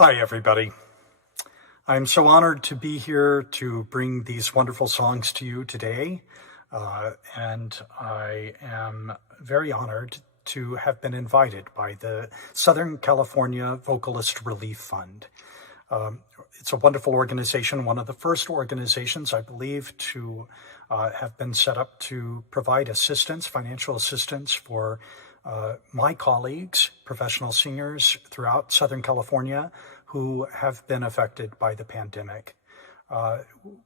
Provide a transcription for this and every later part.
Hi, everybody. I'm so honored to be here to bring these wonderful songs to you today. And I am very honored to have been invited by the Southern California Vocalist Relief Fund. It's a wonderful organization, one of the first organizations, I believe, to have been set up to provide assistance, financial assistance for my colleagues, professional singers throughout Southern California who have been affected by the pandemic.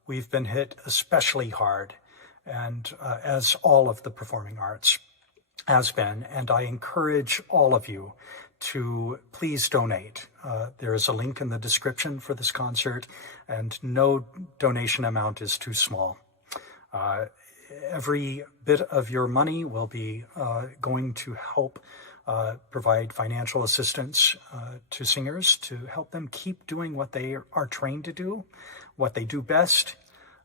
We've been hit especially hard, and as all of the performing arts has been, and I encourage all of you to please donate. There is a link in the description for this concert, and no donation amount is too small. Every bit of your money will be going to help provide financial assistance to singers to help them keep doing what they are trained to do, what they do best,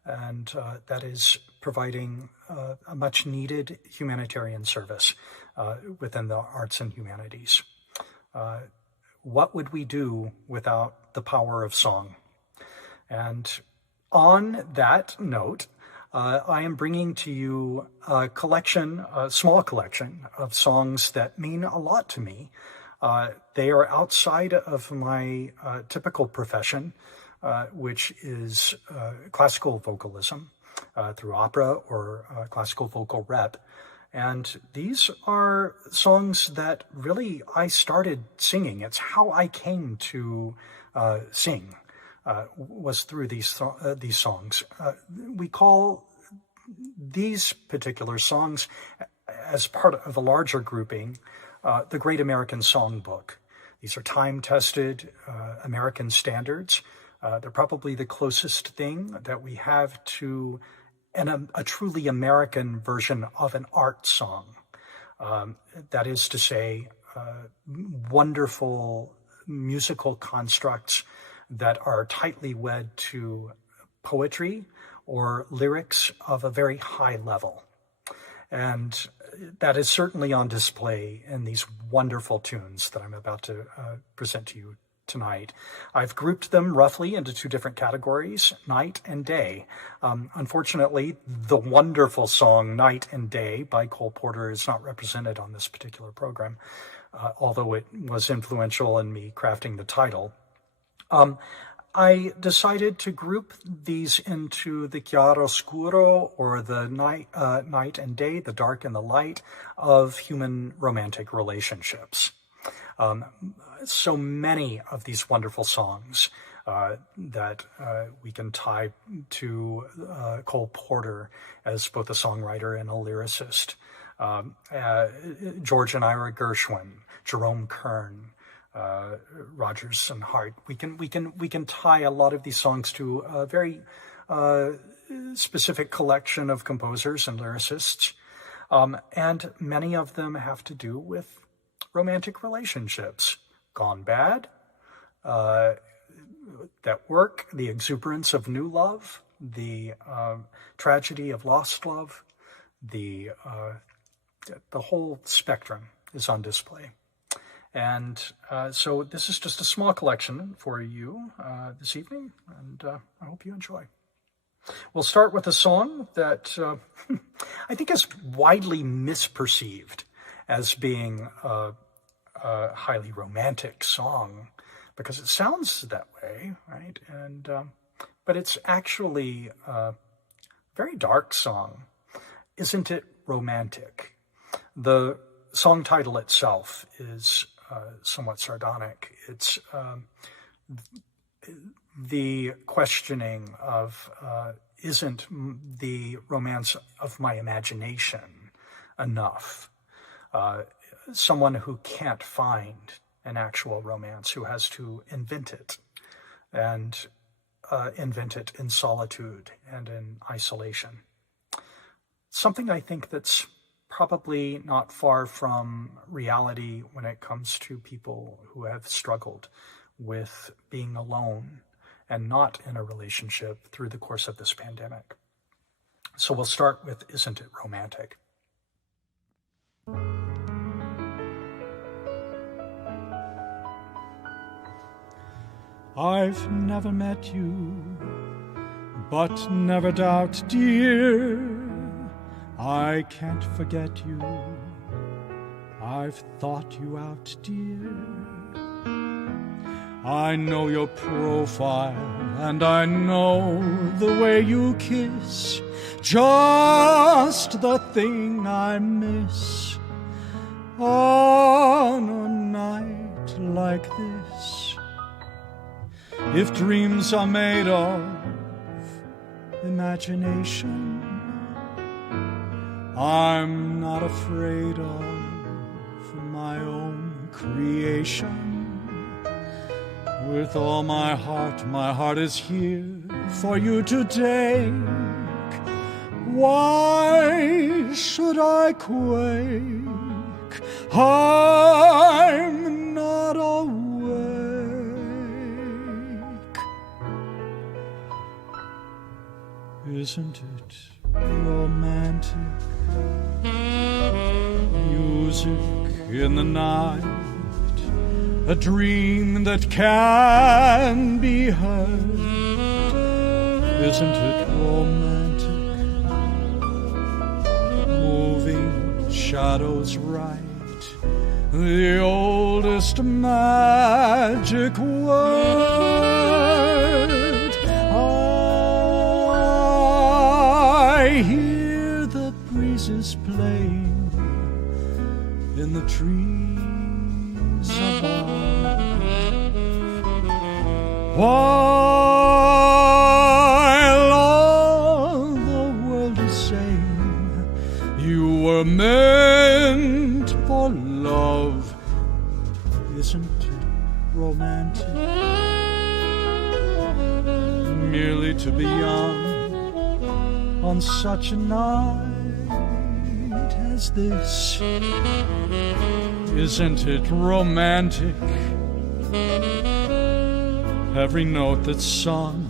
and that is providing a much needed humanitarian service within the arts and humanities. What would we do without the power of song? And on that note, I am bringing to you a small collection of songs that mean a lot to me. They are outside of my typical profession, which is classical vocalism through opera or classical vocal rep. And these are songs that really I started singing. It's how I came to sing. Was through these songs. We call these particular songs, as part of a larger grouping, the Great American Songbook. These are time-tested American standards. They're probably the closest thing that we have to a truly American version of an art song. That is to say, wonderful musical constructs that are tightly wed to poetry or lyrics of a very high level. And that is certainly on display in these wonderful tunes that I'm about to present to you tonight. I've grouped them roughly into two different categories, night and day. Unfortunately, the wonderful song Night and Day by Cole Porter is not represented on this particular program, although it was influential in me crafting the title. I decided to group these into the chiaroscuro, or the night and day, the dark and the light of human romantic relationships. So many of these wonderful songs that we can tie to Cole Porter as both a songwriter and a lyricist. George and Ira Gershwin, Jerome Kern, Rodgers and Hart. We can tie a lot of these songs to a very specific collection of composers and lyricists, and many of them have to do with romantic relationships gone bad, that work, the exuberance of new love, the tragedy of lost love, the whole spectrum is on display. And so this is just a small collection for you this evening, and I hope you enjoy. We'll start with a song that I think is widely misperceived as being a highly romantic song, because it sounds that way, right? And but it's actually a very dark song. Isn't It Romantic? The song title itself is somewhat sardonic. It's the questioning of, isn't the romance of my imagination enough? Someone who can't find an actual romance, who has to invent it, and invent it in solitude and in isolation. Something I think that's probably not far from reality when it comes to people who have struggled with being alone and not in a relationship through the course of this pandemic. So we'll start with Isn't It Romantic? I've never met you, but never doubt, dear, I can't forget you. I've thought you out, dear. I know your profile, and I know the way you kiss, just the thing I miss on a night like this. If dreams are made of imagination, I'm not afraid of my own creation. With all my heart is here for you to take. Why should I quake? I'm not awake. Isn't it romantic? Music in the night, a dream that can be heard. Isn't it romantic? Moving shadows right, the oldest magic word. I hear the breezes playing in the trees above, while all the world is saying you were meant for love. Isn't it romantic? Merely to be young on such a night as this. Isn't it romantic? Every note that's sung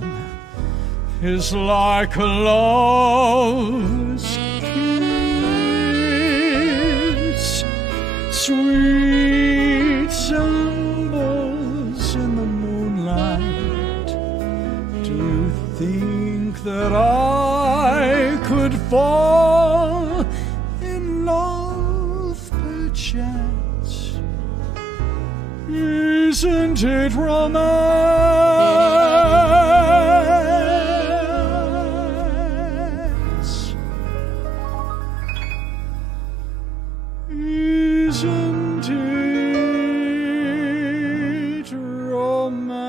is like a lover's kiss. Sweet symbols in the moonlight. Do you think that I could fall in love perchance? Isn't it romance? Isn't it romance?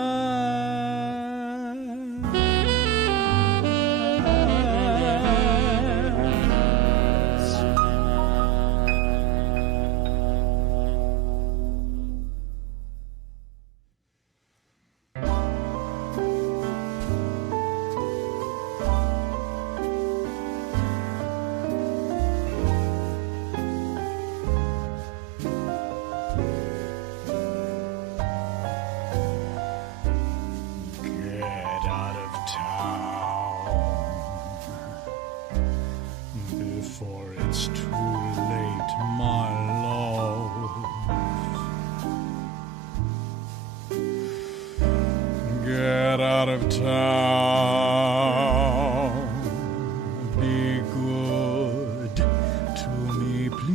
Get out of town before it's too late, my love. Get out of town. Be good to me, please.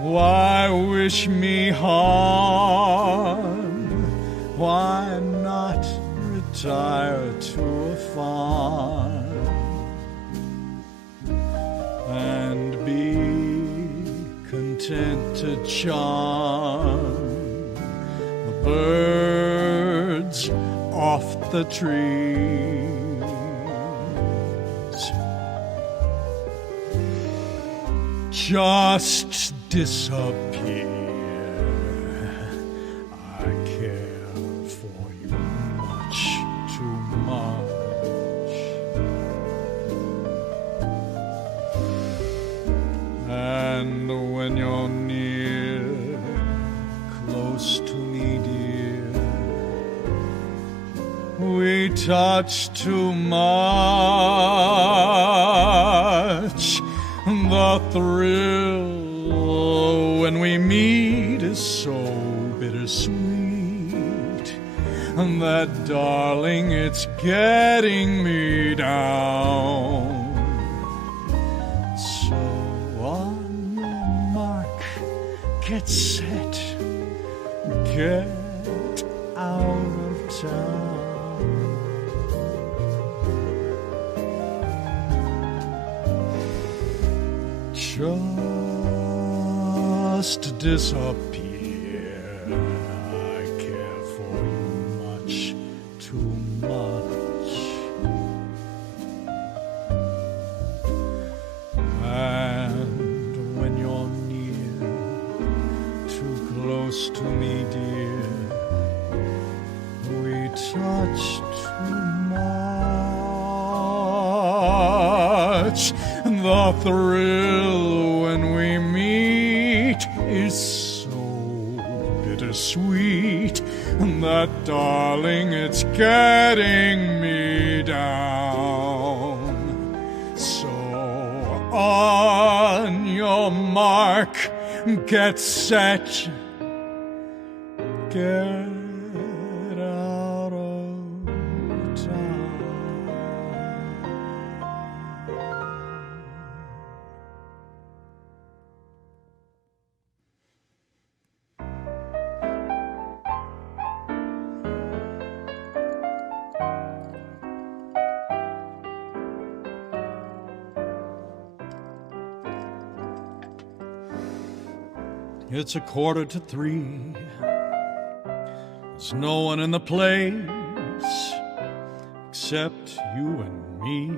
Why wish me harm? Why not retire to a farm and be content to charm the birds off the trees? Just disappear. I care for you much too much. And when you're near, close to me, dear, we touch too much. The thrill when we meet is so bittersweet that, darling, it's getting me down. So on your mark, get set, get out of town. Just disappear. I care for you much, too much. And when you're near, too close to me, dear, we touch too much. The thrill when we meet is so bittersweet that, darling, it's getting me down. So on your mark, get set, get out of town. It's 2:45. There's no one in the place except you and me.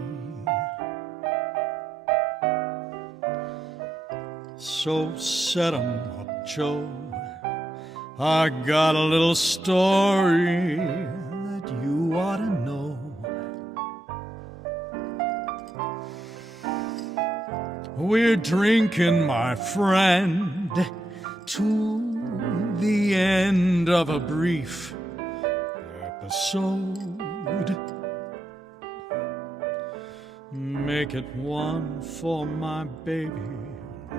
So set 'em up, Joe. I got a little story that you ought to know. We're drinking, my friend, to the end of a brief episode. Make it one for my baby,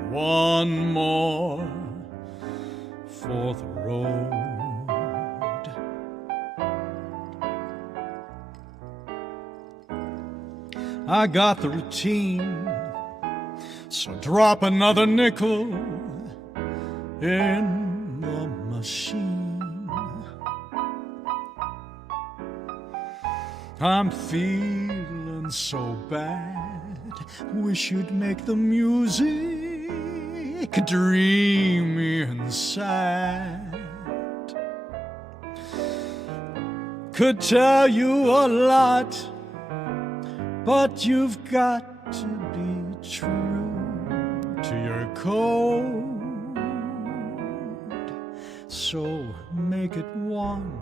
one more for the road. I got the routine, so drop another nickel in the machine. I'm feeling so bad, wish you'd make the music dreamy and sad. Could tell you a lot, but you've got to be true to your code. So make it one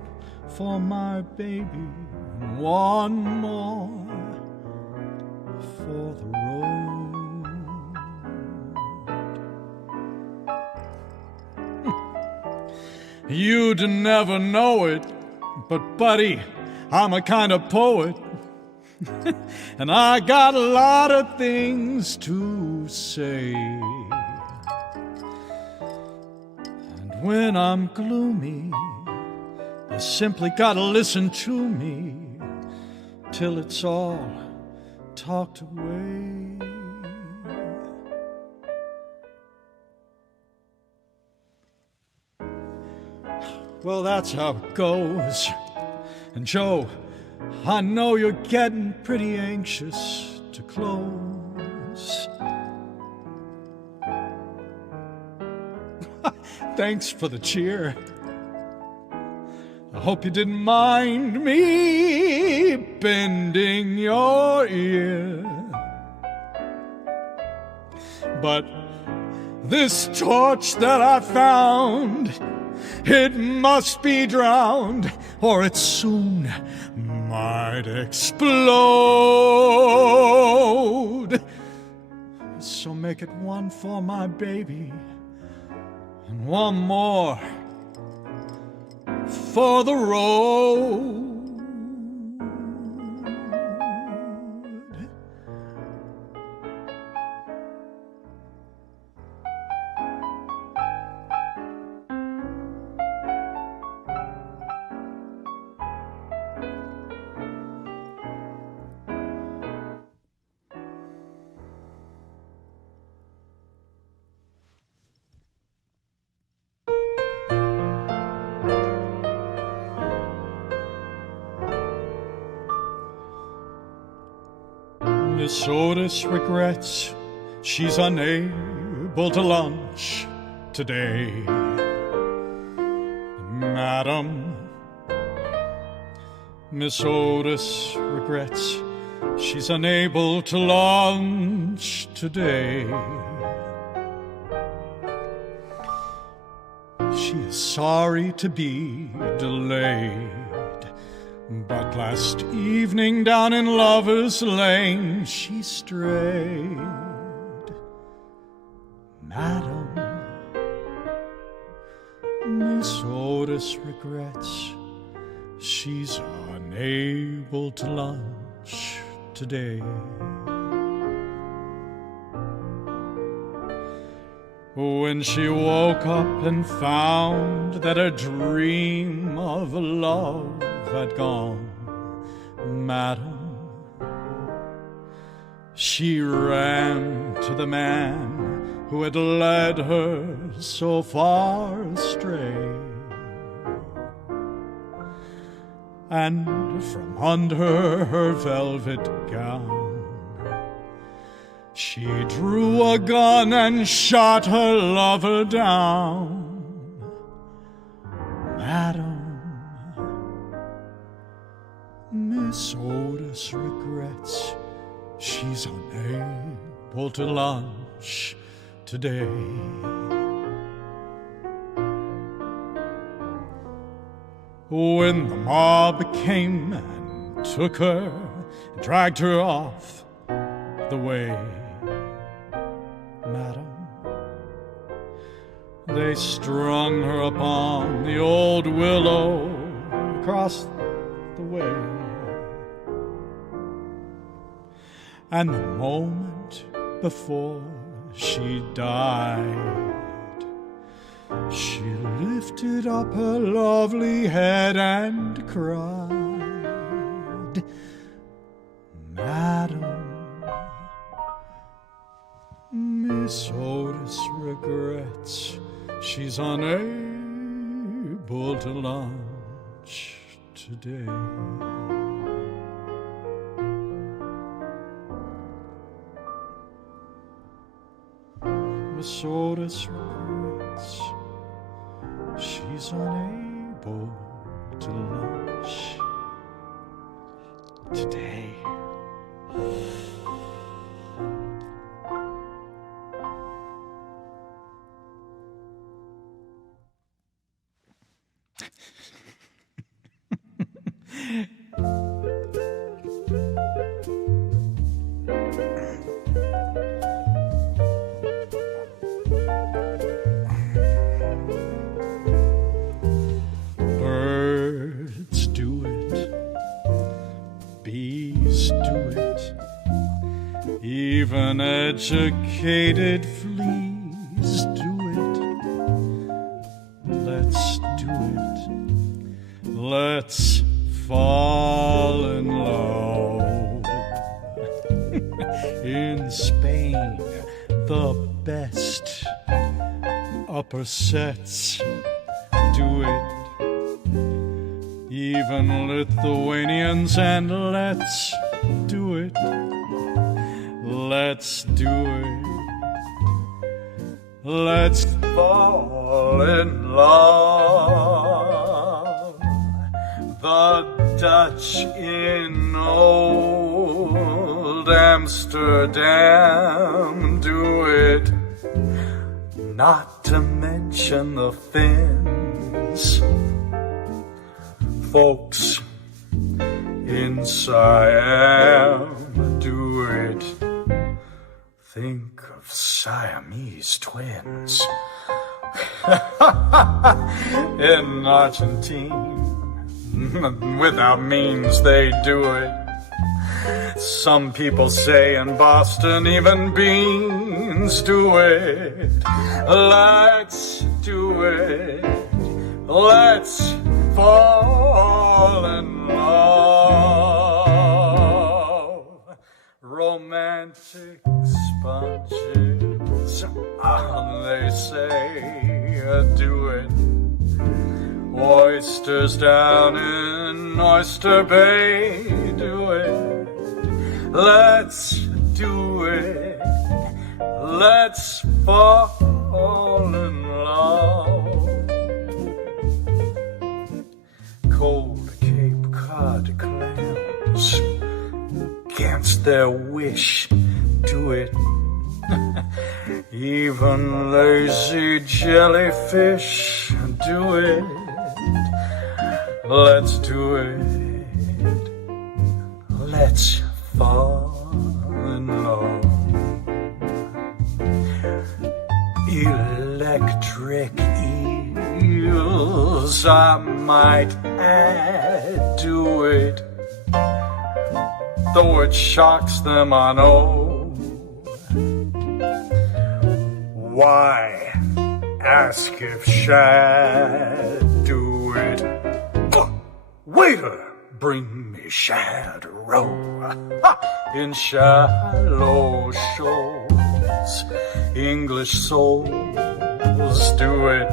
for my baby, and one more for the road. You'd never know it, but buddy, I'm a kind of poet. And I got a lot of things to say. When I'm gloomy, you simply gotta listen to me till it's all talked away. Well, that's how it goes. And Joe, I know you're getting pretty anxious to close. Thanks for the cheer. I hope you didn't mind me bending your ear. But this torch that I found, it must be drowned, or it soon might explode. So make it one for my baby, and one more for the road. Miss Otis regrets she's unable to lunch today. Madam, Miss Otis regrets she's unable to lunch today. She is sorry to be delayed, but last evening down in Lover's Lane she strayed. Madam, Miss Otis regrets she's unable to lunch today. When she woke up and found that her dream of love had gone, madam, she ran to the man who had led her so far astray. And from under her velvet gown she drew a gun and shot her lover down. Madam, Miss Otis regrets she's unable to lunch today. When the mob came and took her, dragged her off the way, madam, they strung her upon the old willow across the way. And the moment before she died, she lifted up her lovely head and cried, Madam, Miss Otis regrets she's unable to lunch today. Miss Otis regrets she's unable to lunch today. Birds do it, bees do it, even educated fleas do it. Let's do it. Let's fall in love. In Spain, the best upper sets do it. Even Lithuanians, and let's do it. Let's do it. Let's fall in love. The Dutch in old Amsterdam do it. Not to mention the Finns. Folks in Siam do it. Think of Siamese twins. In Argentina, without means they do it. Some people say in Boston even beans do it. Let's do it. Let's fall in love. Romantic sponges, they say, do it. Oysters down in Oyster Bay do it. Let's do it. Let's fall in love. Cold Cape Cod clams, against their wish, do it. Even lazy jellyfish, do it. Let's do it. Let's fall in love. Electric eels, I might add, do it. Though it shocks them, I know. Why ask if shad do it? Waiter, bring me shad roe. In shallow shoals, English souls do it.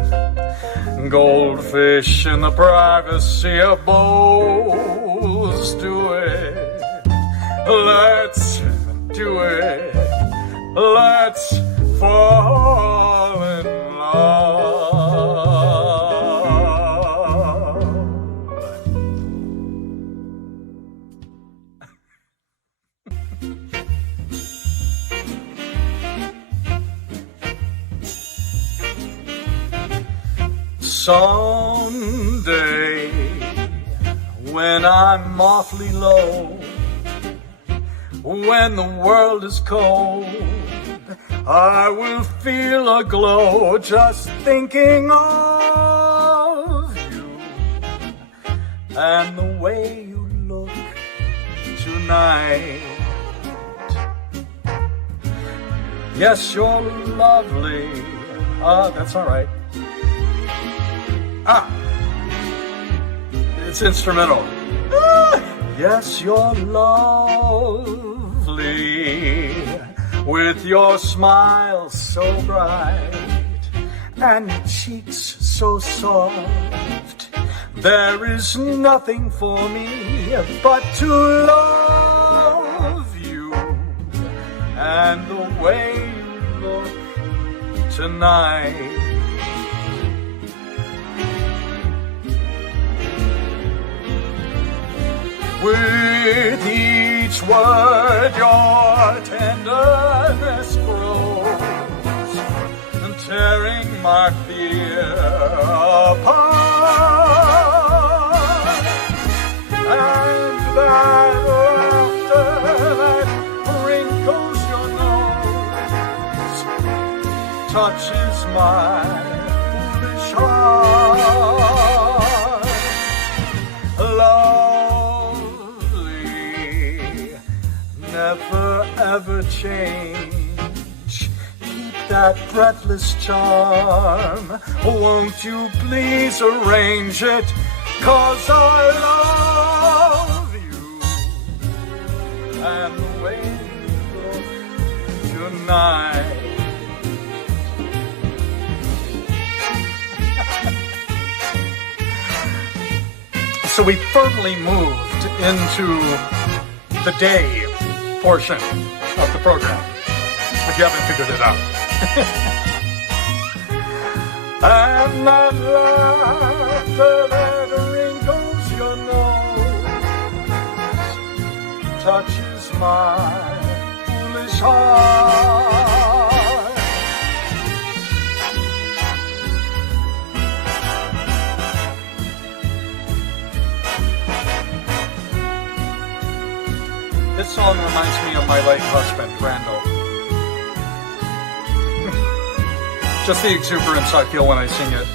Goldfish in the privacy of bowls do it. Let's do it. Let's fall in love. Someday, when I'm awfully low, when the world is cold, I will feel a glow just thinking of you and the way you look tonight. Yes, you're lovely. That's all right. It's instrumental. Yes, you're lovely, with your smile so bright and your cheeks so soft. There is nothing for me but to love you and the way you look tonight. With each word your tenderness grows, and tearing my fear apart. And that laughter that wrinkles your nose touches my foolish heart. Never ever change. Keep that breathless charm. Won't you please arrange it? 'Cause I love you and the way you look tonight. So we firmly moved into the day portion of the program, if you haven't figured it out. And that laughter that wrinkles your nose touches my foolish heart. This song reminds me of my late husband, Randall. Just the exuberance I feel when I sing it.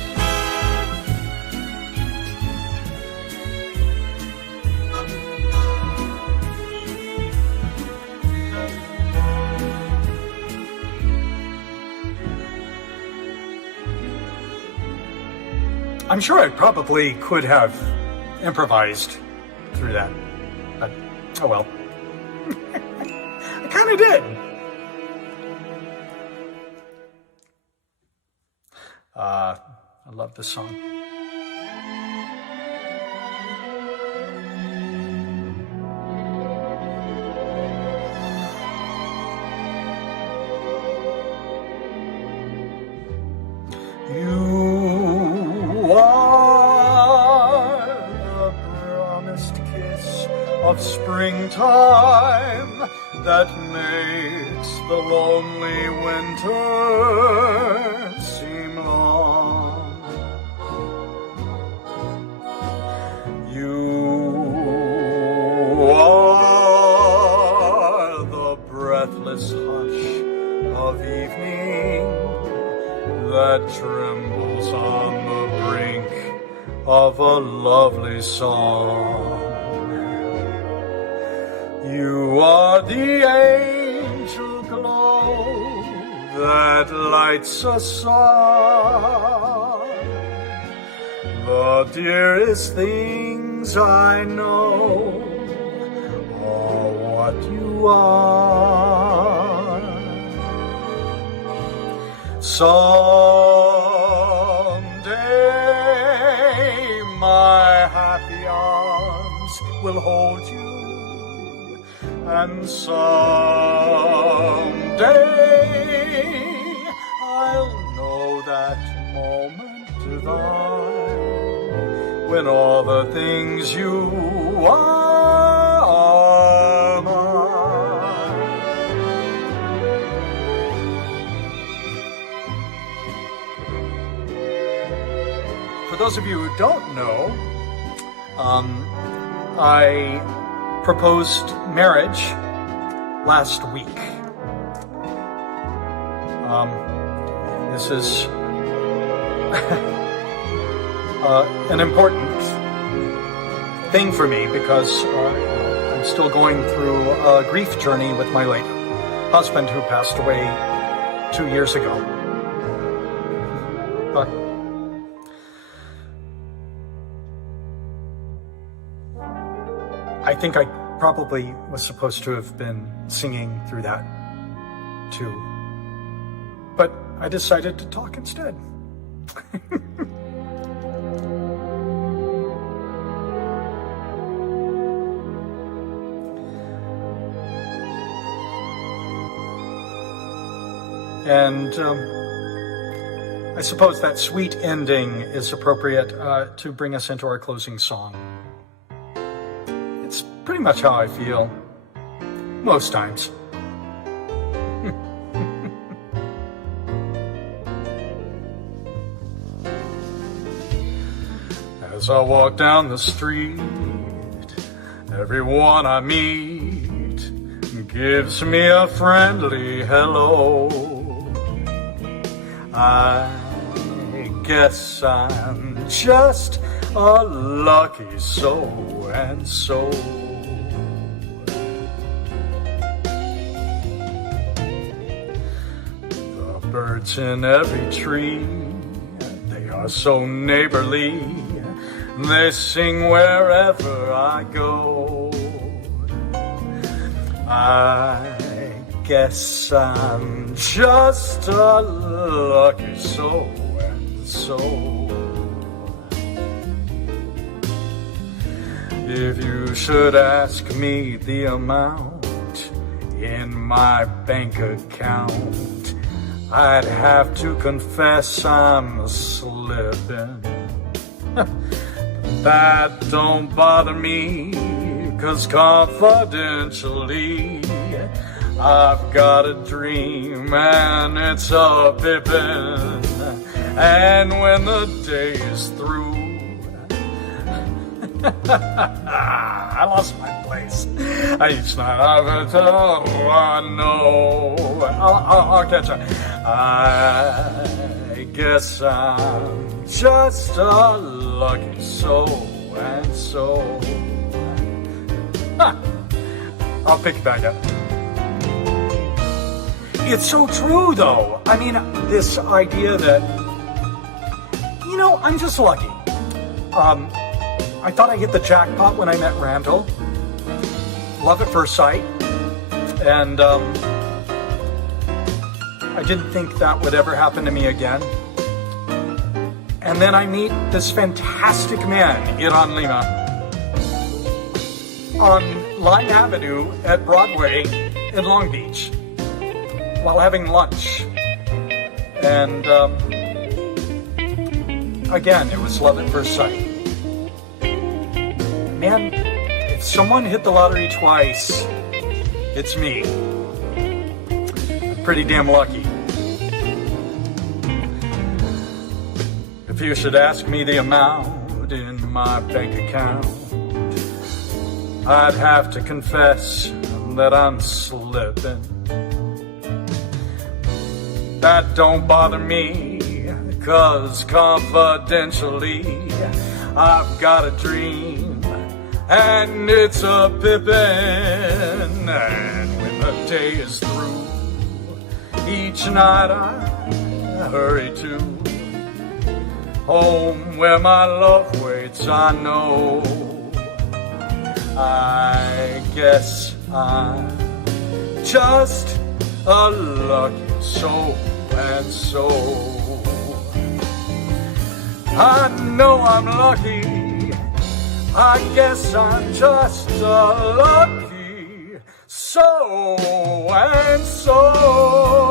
I'm sure I probably could have improvised through that, but oh well. I kind of did. I love this song. You are the promised kiss of springtime that makes the lonely winter seem long. You are the breathless hush of evening that trembles on the brink of a lovely song. You are the angel glow that lights a song. The dearest things I know are what you are. Someday my happy arms will hold you, and someday I'll know that moment divine when all the things you are mine. For those of you who don't know, I proposed marriage last week. This is an important thing for me because I'm still going through a grief journey with my late husband who passed away 2 years ago. But I think I probably was supposed to have been singing through that too. But I decided to talk instead. And I suppose that sweet ending is appropriate to bring us into our closing song. It's pretty much how I feel most times. As I walk down the street, everyone I meet gives me a friendly hello. I guess I'm just a lucky so-and-so. The birds in every tree, they are so neighborly. They sing wherever I go. I guess I'm just a lucky so-and-so. If you should ask me the amount in my bank account, I'd have to confess I'm slipping. That don't bother me, 'cause confidentially I've got a dream and it's a pippin'. And when the day is through, I lost my place. Each night I've oh, I know. I'll catch up. I guess I'm just a lucky so-and-so. I'll pick it back up. It's so true, though. I mean, this idea that, you know, I'm just lucky. I thought I hit the jackpot when I met Randall. Love at first sight. And I didn't think that would ever happen to me again. And then I meet this fantastic man, Iran Lima, on Lime Avenue at Broadway in Long Beach while having lunch. And again, it was love at first sight. Man, if someone hit the lottery twice, it's me. I'm pretty damn lucky. If you should ask me the amount in my bank account, I'd have to confess that I'm slipping. That don't bother me, 'cause confidentially I've got a dream, and it's a pippin'. And when the day is through, each night I hurry to home where my love waits. I know, I guess I'm just a lucky so and so. I know I'm lucky, I guess I'm just a lucky so and so.